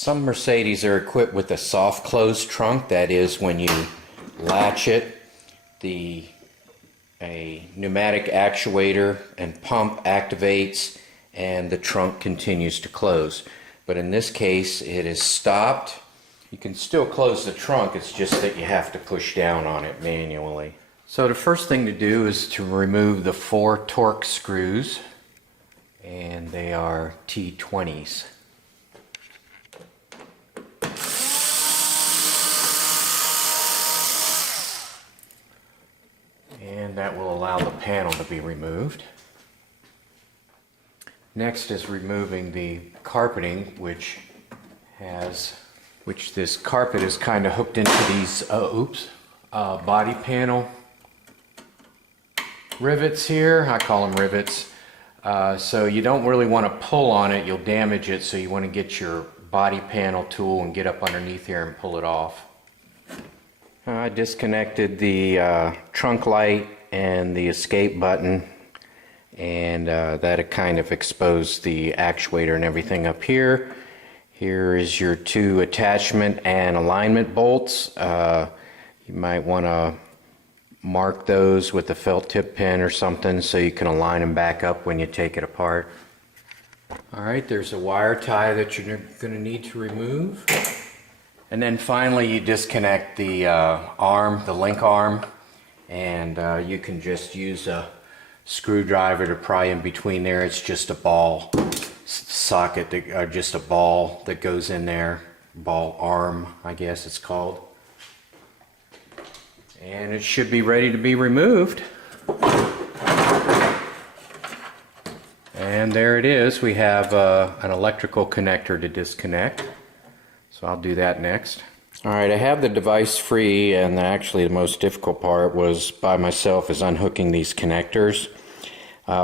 Some Mercedes are equipped with a soft close trunk. That is, when you latch it, a pneumatic actuator and pump activates and the trunk continues to close. But in this case it is stopped. You can still close the trunk, it's just that you have to push down on it manually. So the first thing to do is to remove the 4 torque screws, and they are T20s. And that will allow the panel to be removed. Next is removing the carpeting, which this carpet is kind of hooked into these body panel rivets here. I call them rivets. So you don't really want to pull on it, you'll damage it, so you want to get your body panel tool and get up underneath here and pull it off. I disconnected the trunk light and the escape button, and that kind of exposed the actuator and everything up here. Here is your 2 attachment and alignment bolts. You might want to mark those with a felt tip pen or something so you can align them back up when you take it apart. Alright, there's a wire tie that you're going to need to remove. And then finally you disconnect the arm, the link arm, and you can just use a screwdriver to pry in between there. It's just a ball socket, just a ball that goes in there, ball arm I guess it's called. And it should be ready to be removed. And there it is. We have an electrical connector to disconnect. So I'll do that next. Alright, I have the device free, and actually the most difficult part was by myself is unhooking these connectors.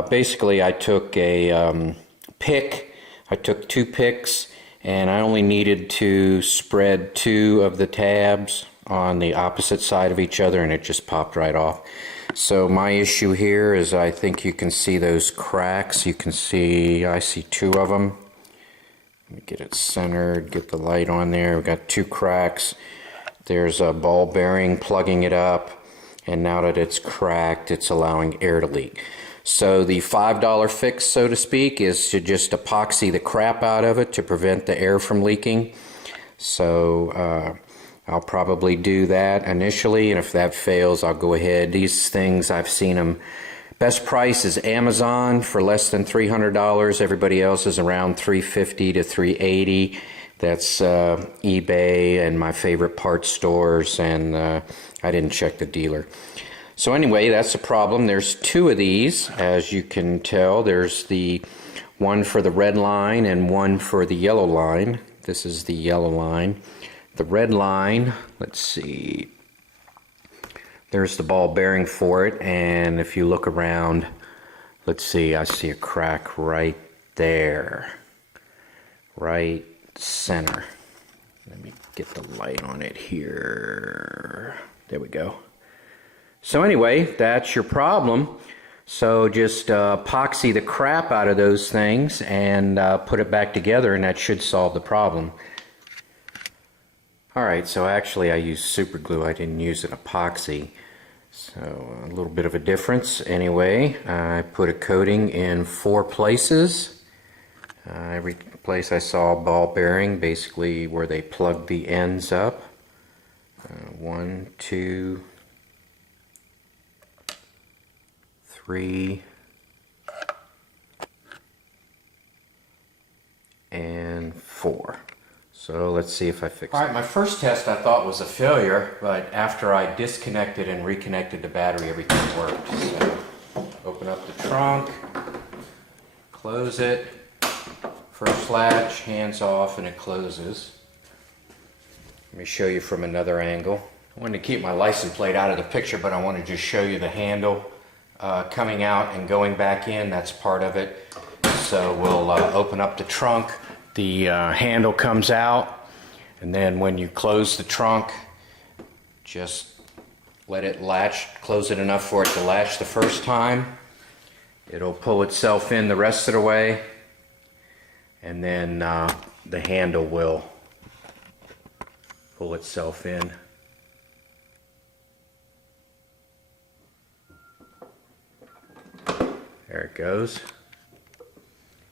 Basically I took a pick, I took 2 picks, and I only needed to spread 2 of the tabs on the opposite side of each other, and it just popped right off. So my issue here is I think you can see those cracks. You can see, I see 2 of them. Let me get it centered, get the light on there. We've got 2 cracks. There's a ball bearing plugging it up, and now that it's cracked, it's allowing air to leak. So the $5 fix, so to speak, is to just epoxy the crap out of it to prevent the air from leaking. So I'll probably do that initially, and if that fails, I'll go ahead. These things, I've seen them. Best price is Amazon for less than $300. Everybody else is around $350 to $380. That's eBay and my favorite parts stores, and I didn't check the dealer. So anyway, that's a problem. There's 2 of these, as you can tell. There's the one for the red line and one for the yellow line. This is the yellow line. The red line, let's see, there's the ball bearing for it, and if you look around, let's see, I see a crack right there, right center. Let me get the light on it here. There we go. So anyway, that's your problem. So just epoxy the crap out of those things and put it back together, and that should solve the problem. Alright, so actually I used super glue, I didn't use an epoxy. So a little bit of a difference. Anyway, I put a coating in 4 places. Every place I saw a ball bearing, basically where they plug the ends up. 1, 2, 3, and 4. So let's see if I fix it. Alright, my first test I thought was a failure, but after I disconnected and reconnected the battery, everything worked. So open up the trunk, close it, first latch, hands off, and it closes. Let me show you from another angle. I wanted to keep my license plate out of the picture, but I want to just show you the handle coming out and going back in. That's part of it. So we'll open up the trunk. The handle comes out, and then when you close the trunk, just let it latch, close it enough for it to latch the first time. It'll pull itself in the rest of the way, and then the handle will pull itself in. There it goes.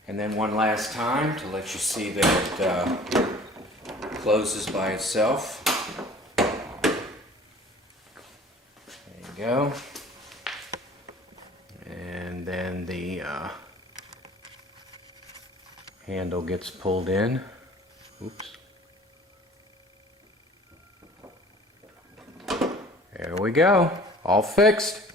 And then one last time to let you see that it closes by itself. There you go. And then the handle gets pulled in. Oops. There we go. All fixed.